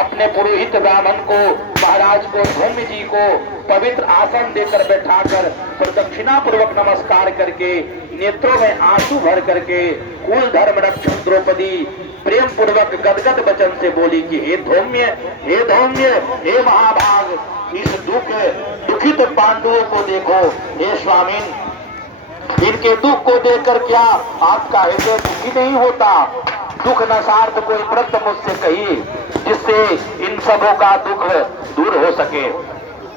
अपने पुरोहित ब्राह्मण को, महाराज को, धौम्य जी को पवित्र आसन देकर बैठाकर प्रदक्षिणा पूर्वक नमस्कार करके नेत्रों में आंसू भर करके कुल धर्म रक्षक द्रौपदी प्रेम पूर्वक गदगद वचन से बोली कि हे धौम्य, हे महाभाग, इस दुखित पांडवों को देखो। हे स्वामिन, इनके दुख को देखकर क्या आपका हृदय दुखी नहीं होता? दुख नसार्थ कोई व्रत मुझसे कहिए जिससे इन सबों का दुख दूर हो सके।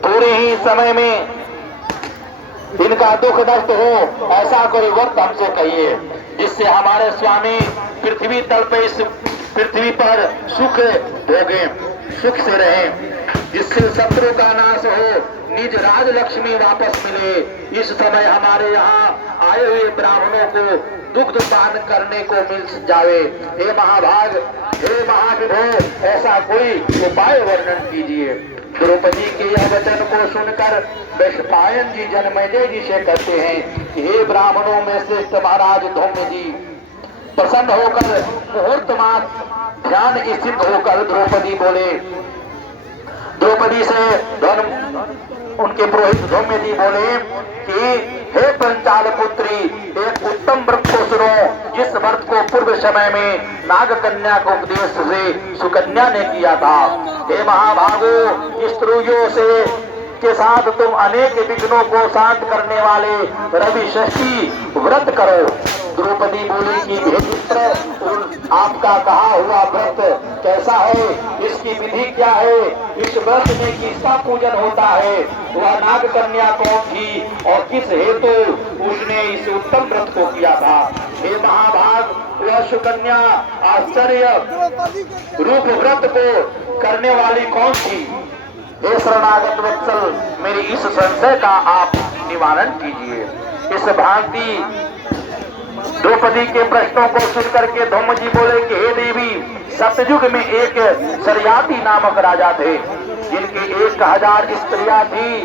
थोड़े ही समय में इनका दुख नष्ट हो, ऐसा कोई व्रत हमसे कहिए जिससे हमारे स्वामी पृथ्वी तल पे, इस पृथ्वी पर सुख भोगे, सुख से रहे, जिससे शत्रु का नाश हो, निज राज लक्ष्मी वापस मिले। इस समय हमारे यहाँ आए हुए ब्राह्मणों को दुग्ध पान करने को मिल जावे। हे महाभाग, हे महाविभो, ऐसा कोई उपाय वर्णन कीजिए। द्रौपदी के यह वचन को सुनकर वैशंपायन जी जनमेजय जी से कहते हैं कि हे ब्राह्मणों में श्रेष्ठ महाराज धौम्य जी, प्रसन्न होकर मुहूर्त मात्र ध्यान स्थित होकर द्रौपदी बोले, द्रौपदी से उनके पुरोहित धौम्य जी बोले कि हे पंचाल पुत्री, एक उत्तम व्रत को सुनो, जिस व्रत को पूर्व समय में नाग कन्या को उपदेश से सुकन्या ने किया था। हे महाभागो, स्त्रियों से के साथ तुम अनेक विघ्नों को शांत करने वाले रवि षष्ठी व्रत करो। द्रौपदी बोली कि हे मित्र, आपका कहा हुआ व्रत कैसा है? इसकी विधि क्या है? इस व्रत में किसका पूजन होता है? वह नाग कन्या कौन थी और किस हेतु उसने इस उत्तम व्रत को किया था? हे महाभाग, वह सुकन्या आश्चर्य रूप व्रत को करने वाली कौन थी? हे शरणागत वत्सल, मेरी इस संशय का आप निवारण कीजिए। इस भांति द्रौपदी के प्रश्नों को सुनकर के धौम्य जी बोले कि हे देवी, सतयुग में एक शर्याती नामक राजा थे, जिनकी 1000 स्त्रियां थी,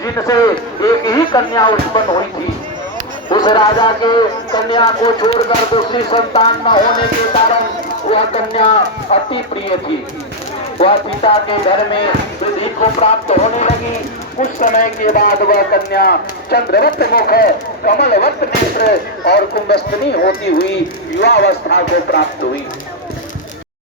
जिनसे एक ही कन्या उत्पन्न हुई थी। उस राजा के कन्या को छोड़कर दूसरी संतान न होने के कारण वह कन्या अति प्रिय थी। वह पिता के घर में वृद्धि को प्राप्त होने लगी। कुछ समय के बाद वह कन्या चंद्रवत मुख, कमलवत नेत्र और कुंभस्तनी होती हुई युवावस्था को प्राप्त हुई।